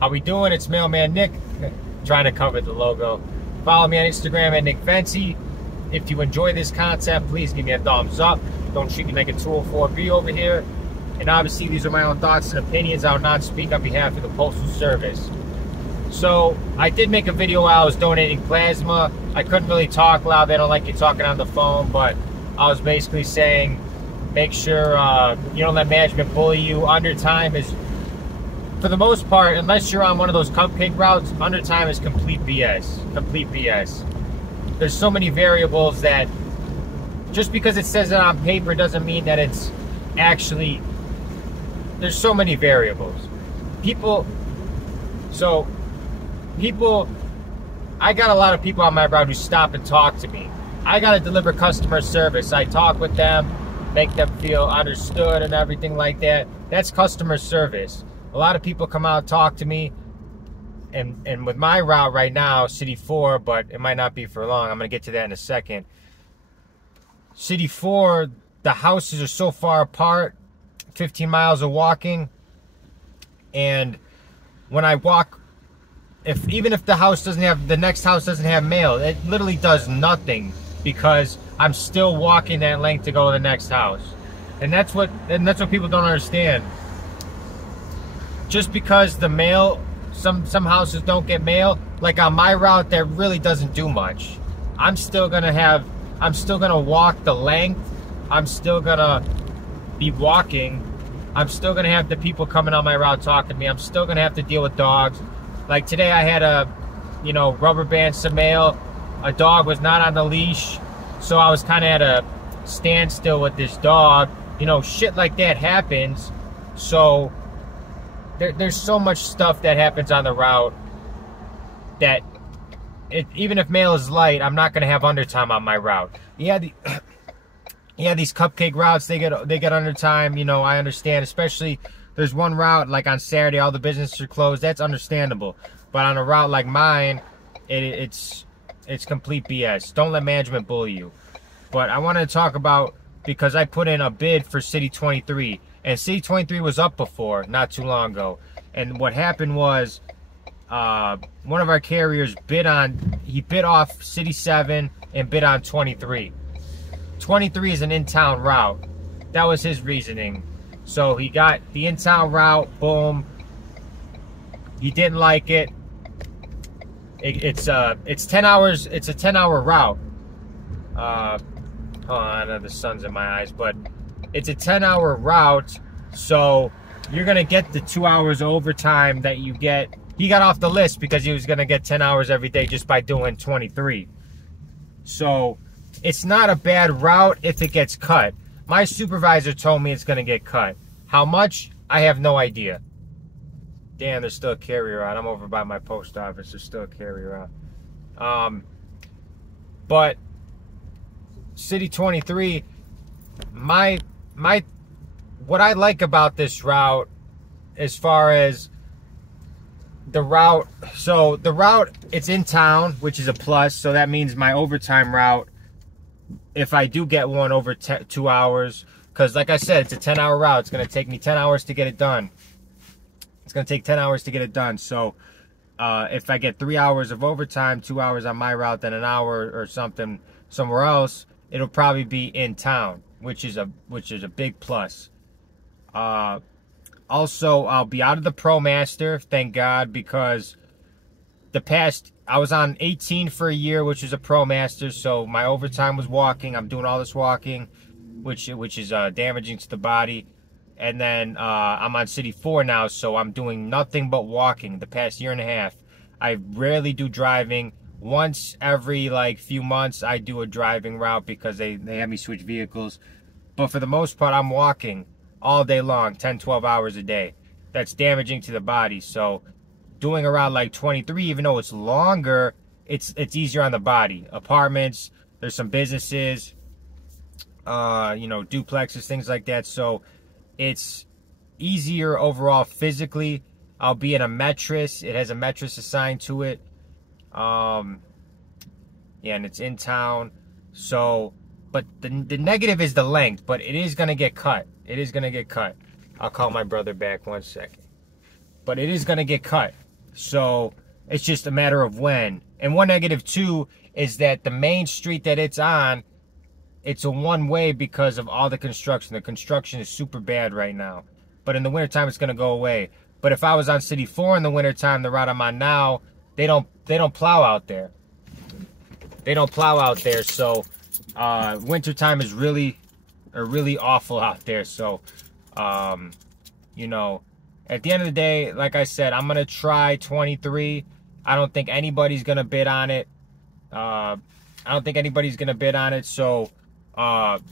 How we doing? It's Mailman Nick, trying to cover the logo. Follow me on Instagram at Nick Vency. If you enjoy this content, please give me a thumbs up. Don't treat me like a 204B over here. And obviously, these are my own thoughts and opinions. I will not speak on behalf of the Postal Service. So, I did make a video while I was donating plasma. I couldn't really talk loud. They don't like you talking on the phone, but I was basically saying, make sure you don't let management bully you. Undertime is, for the most part, unless you're on one of those cupcake routes, undertime is complete BS. Complete BS. There's so many variables that just because it says it on paper doesn't mean that it's actually. There's so many variables. I got a lot of people on my route who stop and talk to me. I got to deliver customer service. I talk with them, make them feel understood and everything like that. That's customer service. A lot of people come out and talk to me, and with my route right now, City 4, but it might not be for long. I'm going to get to that in a second. City 4, the houses are so far apart, 15 miles of walking, and when I walk, even if the house doesn't have, the next house doesn't have mail, it literally does nothing because I'm still walking that length to go to the next house. And that's what people don't understand. Just because the mail, some houses don't get mail, like on my route, that really doesn't do much. I'm still gonna walk the length. I'm still gonna be walking. I'm still gonna have the people coming on my route talking to me. I'm still gonna have to deal with dogs. Like today I had rubber band some mail. A dog was not on the leash, so I was kind of at a standstill with this dog. Shit like that happens. So there's so much stuff that happens on the route that even if mail is light, I'm not going to have undertime on my route. Yeah, these cupcake routes, they get undertime. I understand. Especially there's one route like on Saturday, all the businesses are closed. That's understandable. But on a route like mine, it's complete BS. Don't let management bully you. But I wanted to talk about, because I put in a bid for City 23. And City 23 was up before, not too long ago. And what happened was, one of our carriers bid off City 7 and bid on 23. 23 is an in-town route. That was his reasoning. So he got the in-town route, boom. He didn't like it. It's 10 hours, it's a 10-hour route. Hold on, the sun's in my eyes, but it's a 10-hour route, so you're gonna get the 2 hours overtime that you get. He got off the list because he was gonna get 10 hours every day just by doing 23. So it's not a bad route if it gets cut. My supervisor told me it's gonna get cut. How much? I have no idea. Damn, there's still a carrier out. I'm over by my post office. There's still a carrier out. But City 23, what I like about this route, as far as the route, so the route, it's in town, which is a plus. So that means my overtime route, if I do get one over 2 hours, because like I said, it's a 10-hour route. It's going to take me 10 hours to get it done. It's going to take 10 hours to get it done. So if I get 3 hours of overtime, 2 hours on my route, then an hour or something somewhere else, it'll probably be in town, which is a big plus. Also, I'll be out of the ProMaster, thank God, because I was on 18 for a year, which is a ProMaster, so my overtime was walking. I'm doing all this walking, which is damaging to the body. And then I'm on City 4 now, so I'm doing nothing but walking the past year and a half. I rarely do driving. Once every few months I do a driving route because they have me switch vehicles. But for the most part, I'm walking all day long, 10, 12 hours a day. That's damaging to the body. So doing a route like 23, even though it's longer, it's easier on the body. Apartments, there's some businesses, duplexes, things like that. So it's easier overall physically. I'll be in a mattress. It has a mattress assigned to it. Yeah, and it's in town. So, but the negative is the length, but it is going to get cut. It is going to get cut. I'll call my brother back 1 second. But it is going to get cut. So it's just a matter of when. And one negative too is that the main street that it's on, it's a one-way because of all the construction. The construction is super bad right now. But in the wintertime, it's going to go away. But if I was on City 4 in the wintertime, the route I'm on now, they don't plow out there. They don't plow out there. So wintertime is really awful out there. So, you know, at the end of the day, like I said, I'm going to try 23. I don't think anybody's going to bid on it. I don't think anybody's going to bid on it. So I'm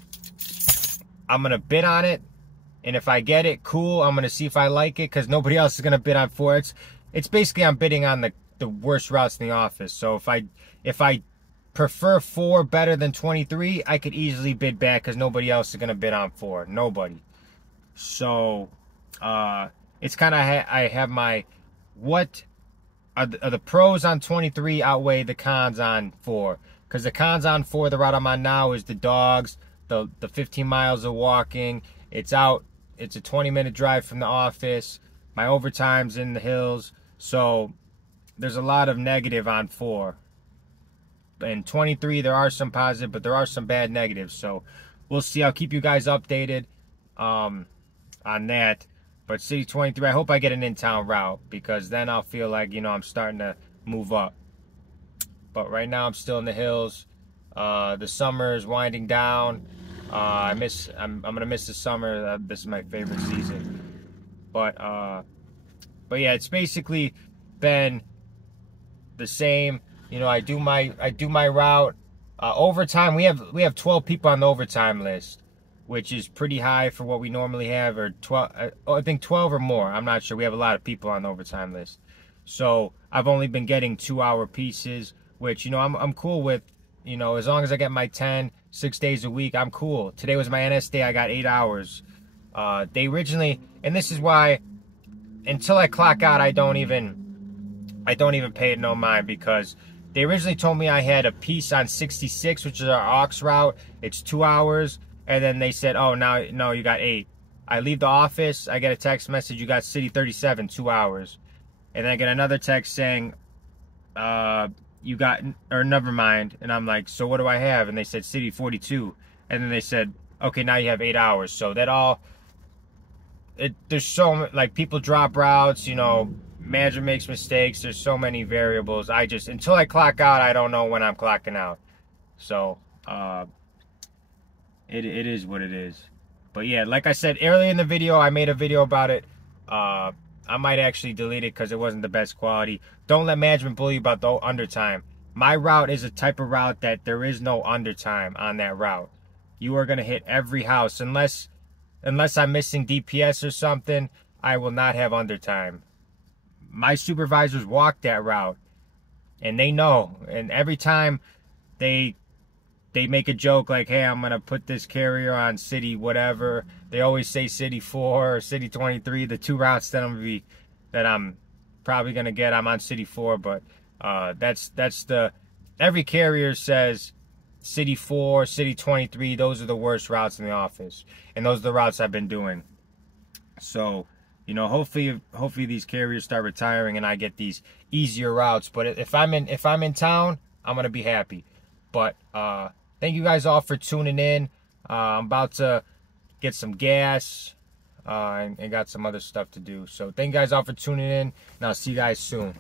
going to bid on it. And if I get it, cool. I'm going to see if I like it because nobody else is going to bid on 4. It's basically I'm bidding on the worst routes in the office. So if I prefer 4 better than 23, I could easily bid back because nobody else is going to bid on 4. Nobody. So it's kind of I have my what are the pros on 23 outweigh the cons on 4, because the cons on 4, the route I'm on now, is the dogs, the 15 miles of walking. It's out. It's a 20-minute drive from the office. My overtime's in the hills. So there's a lot of negative on 4. In 23, there are some positive, but there are some bad negatives. So we'll see. I'll keep you guys updated on that. But City 23, I hope I get an in-town route, because then I'll feel like, you know, I'm starting to move up. But right now I'm still in the hills. The summer is winding down. I'm gonna miss the summer. This is my favorite season. But yeah, it's basically been the same. You know, I do my route. Overtime, we have 12 people on the overtime list, which is pretty high for what we normally have, or 12. I think 12 or more. I'm not sure. We have a lot of people on the overtime list. So I've only been getting 2-hour pieces, which, you know, I'm cool with. You know, as long as I get my 10, 6 days a week, I'm cool. Today was my NS day. I got 8 hours. They originally, and this is why, until I clock out, I don't even pay it no mind, because they originally told me I had a piece on 66, which is our aux route. It's 2 hours. And then they said, oh, now, no, you got 8. I leave the office. I get a text message. You got City 37, 2 hours. And then I get another text saying, you got, or never mind. And I'm like, so what do I have? And they said City 42. And then they said, okay, now you have 8 hours. So that all, there's so, like, people drop routes, you know, manager makes mistakes. There's so many variables. Until I clock out, I don't know when I'm clocking out. So, it is what it is. But yeah, like I said earlier in the video, I made a video about it. I might actually delete it because it wasn't the best quality. Don't let management bully you about the undertime. My route is a type of route that there is no undertime on that route. You are going to hit every house. Unless I'm missing DPS or something, I will not have undertime. My supervisors walk that route, and they know. And every time they make a joke like, hey, I'm going to put this carrier on City whatever. They always say City 4 or City 23. The 2 routes that I'm probably going to get, I'm on City 4. But every carrier says City 4, City 23. Those are the worst routes in the office. And those are the routes I've been doing. So, you know, hopefully these carriers start retiring and I get these easier routes. But if I'm in town, I'm going to be happy. But thank you guys all for tuning in. I'm about to get some gas and got some other stuff to do. So thank you guys all for tuning in, and I'll see you guys soon.